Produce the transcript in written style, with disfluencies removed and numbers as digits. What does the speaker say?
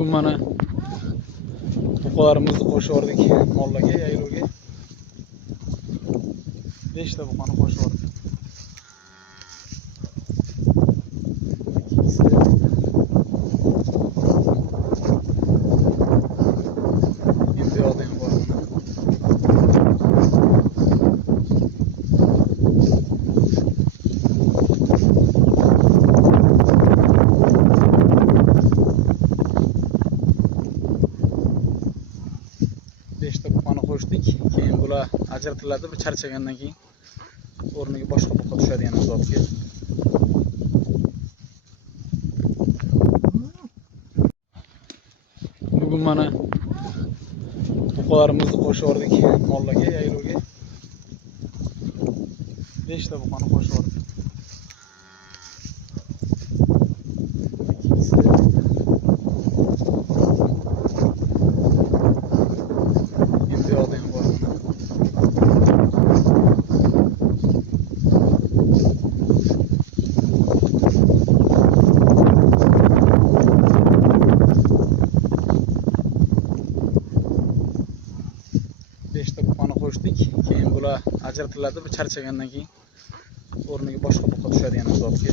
Bugun mana buqalarimizni qo'shib yubordik mollaga, yaylovga. 5 ta buqani qo'shib yubordik. Buqani qo'shdik. Keyin bular ajratiladi, bir charchagandan keyin o'rniga boshqa buqa tushadi yana zotga. Bugun mana buqalarimizni qo'shib yubordik mollaga, yaylovga. 5 ta buqani qo'shib yubordik. Buqani qo'shdik. Keyin bular ajratiladi, bir charchagandan keyin o'rniga boshqa buqa tushadi yana zotga.